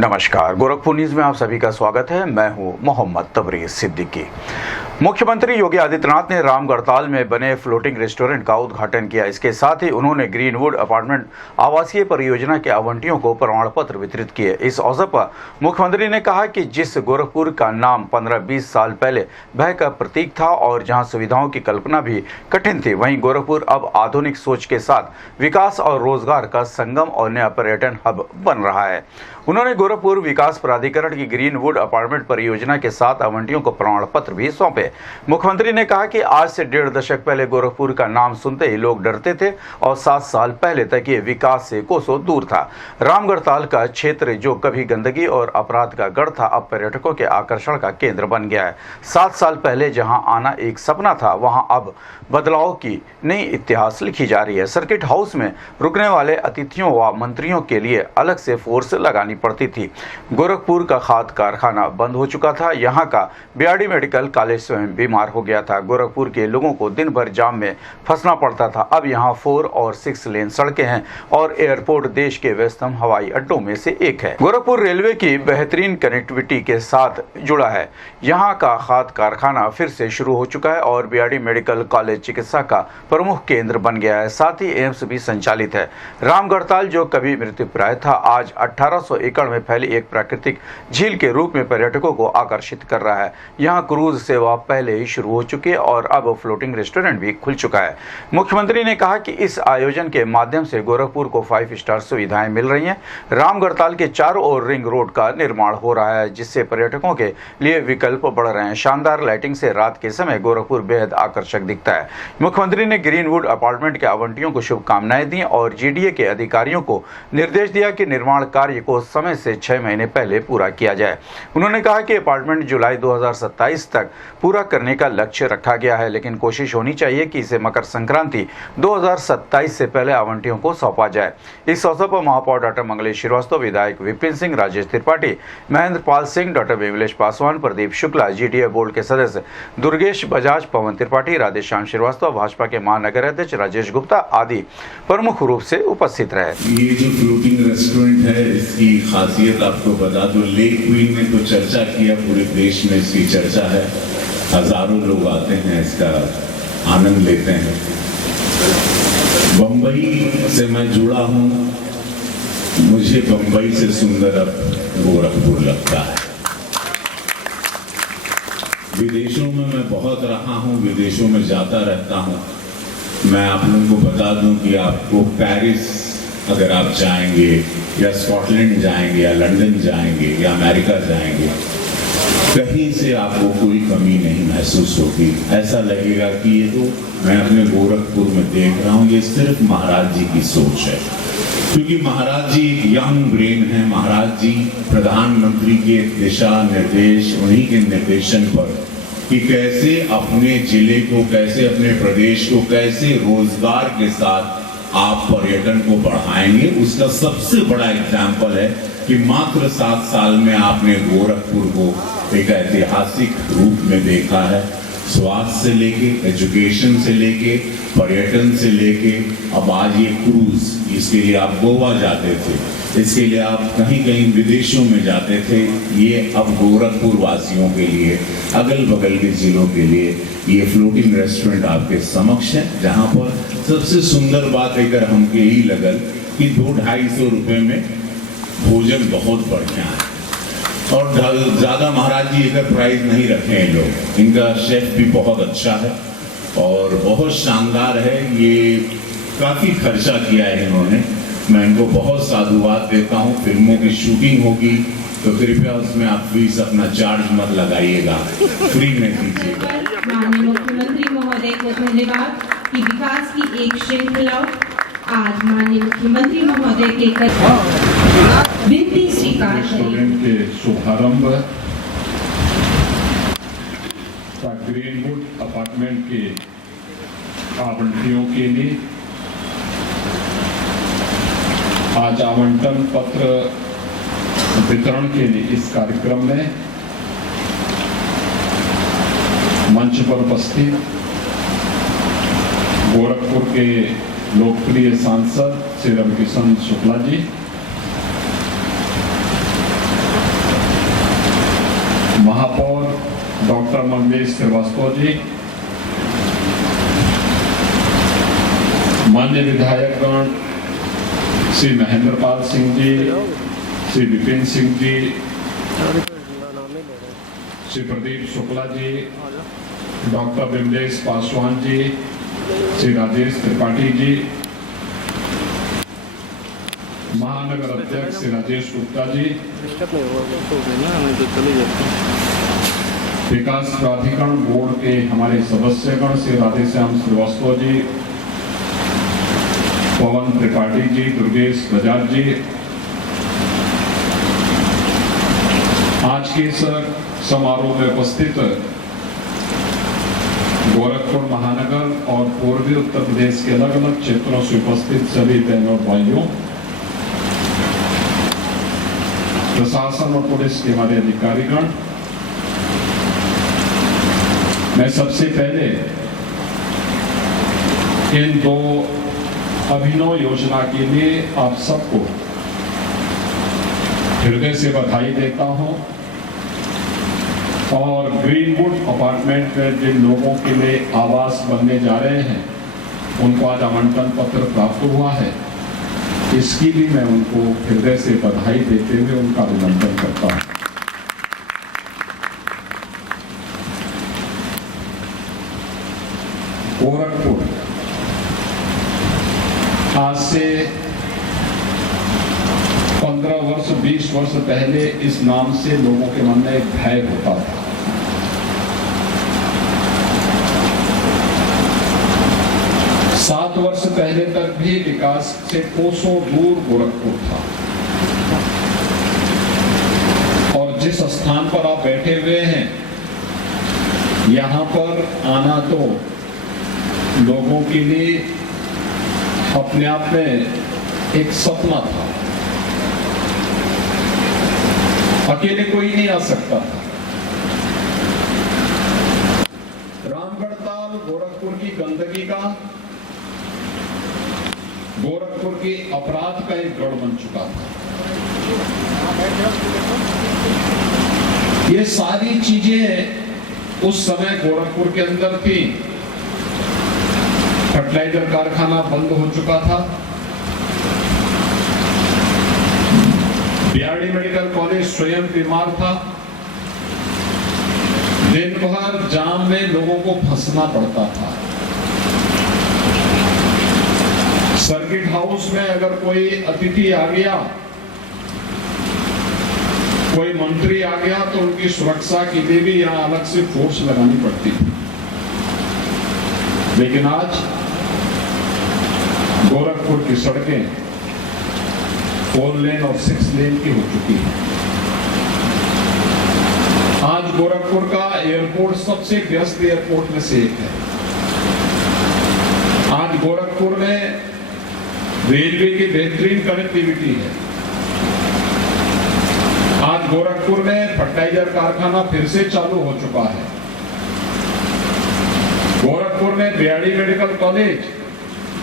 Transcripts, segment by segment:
नमस्कार, गोरखपुर न्यूज में आप सभी का स्वागत है। मैं हूं मोहम्मद तबरीज सिद्दीकी। मुख्यमंत्री योगी आदित्यनाथ ने रामगढ़ताल में बने फ्लोटिंग रेस्टोरेंट का उद्घाटन किया। इसके साथ ही उन्होंने ग्रीनवुड अपार्टमेंट आवासीय परियोजना के आवंटियों को प्रमाण पत्र वितरित किए। इस अवसर पर मुख्यमंत्री ने कहा कि जिस गोरखपुर का नाम 15-20 साल पहले भय का प्रतीक था और जहां सुविधाओं की कल्पना भी कठिन थी, वहीं गोरखपुर अब आधुनिक सोच के साथ विकास और रोजगार का संगम और नया पर्यटन हब बन रहा है। उन्होंने गोरखपुर विकास प्राधिकरण की ग्रीनवुड अपार्टमेंट परियोजना के साथ आवंटियों को प्रमाण पत्र भी सौंपे। मुख्यमंत्री ने कहा कि आज से 1.5 दशक पहले गोरखपुर का नाम सुनते ही लोग डरते थे और 7 साल पहले तक ये विकास से कोसों दूर था। रामगढ़ताल का क्षेत्र जो कभी गंदगी और अपराध का गढ़ था, अब पर्यटकों के आकर्षण का केंद्र बन गया है। 7 साल पहले जहां आना एक सपना था, वहां अब बदलाव की नई इतिहास लिखी जा रही है। सर्किट हाउस में रुकने वाले अतिथियों व मंत्रियों के लिए अलग से फोर्स लगानी पड़ती थी। गोरखपुर का खाद कारखाना बंद हो चुका था। यहाँ का बीआरडी मेडिकल कॉलेज स्वयं बीमार हो गया था। गोरखपुर के लोगों को दिन भर जाम में फंसना पड़ता था। अब यहाँ 4 और 6 लेन सड़कें हैं और एयरपोर्ट देश के व्यस्तम हवाई अड्डों में से एक है। गोरखपुर रेलवे की बेहतरीन कनेक्टिविटी के साथ जुड़ा है। यहाँ का खाद कारखाना फिर से शुरू हो चुका है और बीआरडी मेडिकल कॉलेज चिकित्सा का प्रमुख केंद्र बन गया है। साथ ही एम्स भी संचालित है। रामगढ़ताल जो कभी मृत्युप्राय था, आज 1800 एकड़ में फैली एक प्राकृतिक झील के रूप में पर्यटकों को आकर्षित कर रहा है। यहाँ क्रूज सेवा पहले ही शुरू हो चुकी है और अब फ्लोटिंग रेस्टोरेंट भी खुल चुका है। मुख्यमंत्री ने कहा कि इस आयोजन के माध्यम से गोरखपुर को 5 स्टार सुविधाएं मिल रही हैं। रामगढ़ताल के चारों ओर रिंग रोड का निर्माण हो रहा है, जिससे पर्यटकों के लिए विकल्प बढ़ रहे हैं। शानदार लाइटिंग से रात के समय गोरखपुर बेहद आकर्षक दिखता है। मुख्यमंत्री ने ग्रीनवुड अपार्टमेंट के आवंटियों को शुभकामनाएं दी और जीडीए के अधिकारियों को निर्देश दिया कि निर्माण कार्य को समय से 6 महीने पहले पूरा किया जाए। उन्होंने कहा कि अपार्टमेंट जुलाई 2027 तक पूरा करने का लक्ष्य रखा गया है, लेकिन कोशिश होनी चाहिए कि इसे मकर संक्रांति 2027 से पहले आवंटियों को सौंपा जाए। इस अवसर पर महापौर डॉक्टर मंगलेश श्रीवास्तव, विधायक Vipin Singh, Rajesh Tripathi, Mahendra Pal Singh, doctor Vimlesh Paswan, Pradeep Shukla, GDA board के सदस्य दुर्गेश बजाज, पवन त्रिपाठी, राधेश्याम श्रीवास्तव, भाजपा के महानगर अध्यक्ष राजेश गुप्ता आदि प्रमुख रूप से उपस्थित रहे। ये जो फ्लोटिंग रेस्टोरेंट है, इसकी खासियत आपको बता दो। लेक क्वीन ने तो चर्चा किया, पूरे देश में इसकी चर्चा है। हजारों लोग आते हैं, इसका आनंद लेते हैं। बंबई से मैं जुड़ा हूं, मुझे बंबई से सुंदर अब गोरखपुर लगता है। विदेशों में मैं बहुत रहा हूं, विदेशों में जाता रहता हूं। मैं आप लोगों को बता दूं कि आपको पेरिस अगर आप जाएंगे या स्कॉटलैंड जाएंगे या लंदन जाएंगे या अमेरिका जाएंगे, कहीं से आपको कोई कमी नहीं महसूस होगी। ऐसा लगेगा कि ये तो मैं अपने गोरखपुर में देख रहा हूँ, ये सिर्फ महाराज जी की सोच है। क्योंकि महाराज जी यंग ब्रेन है। महाराज जी प्रधानमंत्री के दिशा निर्देश, उन्हीं के निर्देशन पर कि कैसे अपने जिले को, कैसे अपने प्रदेश को, कैसे रोजगार के साथ आप पर्यटन को बढ़ाएंगे, उसका सबसे बड़ा एग्जाम्पल है कि मात्र 7 साल में आपने गोरखपुर को एक ऐतिहासिक रूप में देखा है। स्वास्थ्य से लेके, एजुकेशन से लेके, पर्यटन से लेके, अब आज ये क्रूज, इसके लिए आप गोवा जाते थे, इसके लिए आप कहीं कहीं विदेशों में जाते थे, ये अब गोरखपुर वासियों के लिए, अगल बगल के जिलों के लिए ये फ्लोटिंग रेस्टोरेंट आपके समक्ष है। जहाँ पर सबसे सुंदर बात अगर हमके यही लगल कि 200-250 रुपए में भोजन बहुत बढ़िया है और ज़्यादा महाराज जी अगर प्राइस नहीं रखे हैं लोग। इनका शेफ भी बहुत अच्छा है और बहुत शानदार है। ये काफ़ी खर्चा किया है इन्होंने। मैं इनको बहुत साधुवाद देता हूँ। फिल्मों की शूटिंग होगी तो कृपया उसमें आप प्लीज अपना चार्ज मत लगाइएगा, फ्री में दीजिएगा। माननीय मुख्यमंत्री महोदय को धन्यवाद कि विकास की एक श्रृंखला आज माननीय मुख्यमंत्री महोदय के विनती स्वीकार के शुभारंभ ग्रीनवुड अपार्टमेंट के आवंटियों के लिए आज आवंटन पत्र वितरण के लिए इस कार्यक्रम में मंच पर उपस्थित गोरखपुर के लोकप्रिय सांसद श्री रविकिशन शुक्ला जी, चंद्रमौली श्रीवास्तव जी, मान्य विधायकगण श्री महेंद्र पाल सिंह जी, श्री विपिन सिंह जी, श्री प्रदीप शुक्ला जी, डॉक्टर विमलेश पासवान जी, श्री राजेश त्रिपाठी जी, महानगर अध्यक्ष श्री राजेश गुप्ता जी, विकास प्राधिकरण बोर्ड के हमारे सदस्यगण श्री राधेश्याम श्रीवास्तव जी, पवन त्रिपाठी जी, दुर्गेश बजाज जी, आज के इस समारोह में उपस्थित गोरखपुर महानगर और पूर्वी उत्तर प्रदेश के अलग अलग क्षेत्रों से उपस्थित सभी बहनों और भाइयों, प्रशासन और पुलिस के हमारे अधिकारीगण, मैं सबसे पहले इन दो अभिनव योजना के लिए आप सबको हृदय से बधाई देता हूं और ग्रीनवुड अपार्टमेंट में जिन लोगों के लिए आवास बनने जा रहे हैं उनको आज आवंटन पत्र प्राप्त हुआ है, इसकी भी मैं उनको हृदय से बधाई देते हुए उनका अभिनंदन करता हूं। गोरखपुर आज से 15 वर्ष 20 वर्ष पहले इस नाम से लोगों के मन में एक भय होता था। सात वर्ष पहले तक भी विकास से कोसों दूर गोरखपुर था और जिस स्थान पर आप बैठे हुए हैं यहां पर आना तो लोगों के लिए अपने आप में एक सपना था, अकेले कोई नहीं आ सकता था। रामगढ़ ताल गोरखपुर की गंदगी का, गोरखपुर के अपराध का एक गढ़ बन चुका था। ये सारी चीजें उस समय गोरखपुर के अंदर थी। फर्टिलाइजर कारखाना बंद हो चुका था, बीआरडी मेडिकल कॉलेज स्वयं बीमार था, दिन भर जाम में लोगों को फंसना पड़ता था। सर्किट हाउस में अगर कोई अतिथि आ गया, कोई मंत्री आ गया तो उनकी सुरक्षा के लिए भी यहां अलग से फोर्स लगानी पड़ती थी। लेकिन आज गोरखपुर की सड़कें 4 लेन और 6 लेन की हो चुकी है। आज गोरखपुर का एयरपोर्ट सबसे व्यस्त एयरपोर्ट में से एक है। आज गोरखपुर में रेलवे की बेहतरीन कनेक्टिविटी है। आज गोरखपुर में फर्टिलाइजर कारखाना फिर से चालू हो चुका है। गोरखपुर में बीआरडी मेडिकल कॉलेज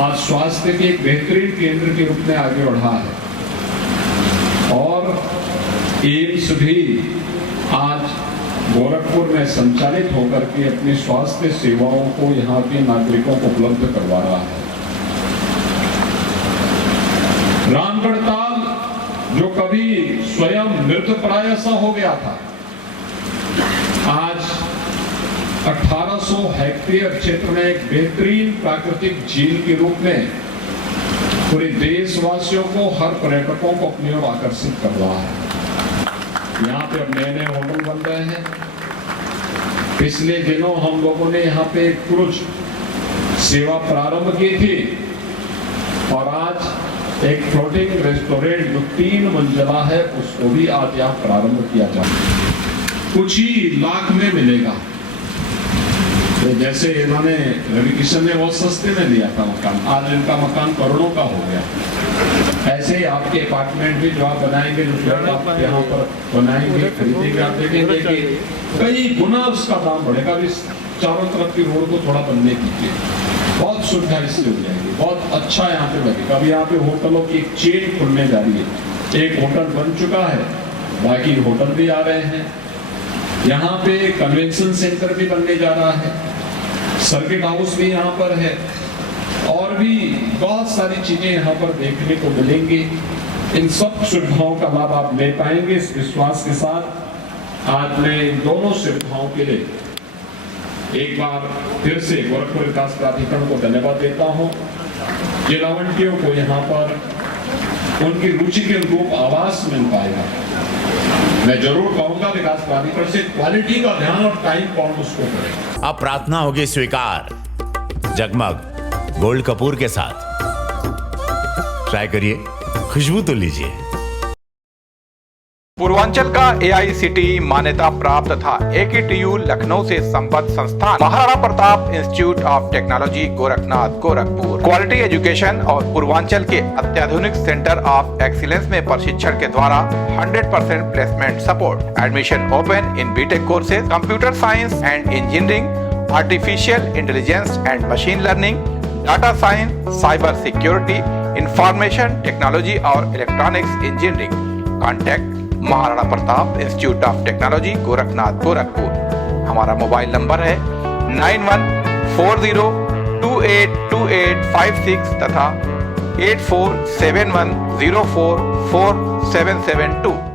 आज स्वास्थ्य के एक बेहतरीन केंद्र के रूप में आगे बढ़ा है और एम्स भी आज गोरखपुर में संचालित होकर के अपनी स्वास्थ्य सेवाओं को यहाँ के नागरिकों को उपलब्ध करवा रहा है। रामगढ़ ताल जो कभी स्वयं मृतप्राय सा हो गया था, आज 1800 हेक्टेयर क्षेत्र में एक बेहतरीन प्राकृतिक झील के रूप में पूरे देशवासियों को, हर पर्यटकों को अपनी ओर आकर्षित कर रहा है। यहाँ पे अब नए नए होटल बन रहे हैं। पिछले दिनों हम लोगों ने यहाँ पे क्रूज सेवा प्रारंभ की थी और आज एक फ्लोटिंग रेस्टोरेंट जो 3 मंजिला है उसको भी आज यहाँ प्रारंभ किया जाए। कुछ ही लाख में मिलेगा। तो जैसे इन्होंने रवि किशन ने बहुत सस्ते में लिया था मकान, आज इनका मकान करोड़ों का हो गया। ऐसे ही आपके अपार्टमेंट भी जो आप बनाएंगे, जो फ्लैट आप यहाँ पर बनाएंगे, खरीदेंगे, आप देखेंगे कि कई गुना उसका दाम बढ़ेगा। अभी चारों तरफ की रोड को थोड़ा बनने दीजिए, बहुत सुविधा इससे हो जाएगी, बहुत अच्छा यहाँ पे लगेगा। अभी यहाँ पे होटलों की एक चेन खुलने जा रही है। एक होटल बन चुका है, बाकी होटल भी आ रहे हैं। यहाँ पे कन्वेंशन सेंटर भी बनने जा रहा है, सर्किट हाउस भी यहाँ पर है और भी बहुत सारी चीजें यहाँ पर देखने को मिलेंगी। इन सब सुविधाओं का लाभ आप ले पाएंगे। इस विश्वास के साथ आज मैं इन दोनों सुविधाओं के लिए एक बार फिर से गोरखपुर विकास प्राधिकरण को धन्यवाद देता हूँ। जिन आवंटियों को यहाँ पर उनकी रुचि के अनुरूप आवास मिल पाएगा, मैं जरूर कहूंगा विकास प्राधिकरण से क्वालिटी का ध्यान और टाइम बाउंड उसको करें। अब प्रार्थना होगी स्वीकार जगमग गोल्ड कपूर के साथ। ट्राई करिए, खुशबू तो लीजिए। पूर्वांचल का AICTE मान्यता प्राप्त तथा AKTU लखनऊ से संबद्ध संस्थान Maharana Pratap institute of technology Gorakhnath Gorakhpur quality education और पूर्वांचल के अत्याधुनिक सेंटर ऑफ एक्सीलेंस में प्रशिक्षण के द्वारा 100% placement support. Admission open in B Tech courses, computer science and engineering, artificial intelligence and machine learning, data science, cyber security, information technology और electronics engineering. Contact Maharana Pratap institute of technology Gorakhnath Gorakhpur. हमारा mobile number है 9140282856 तथा 8471044772।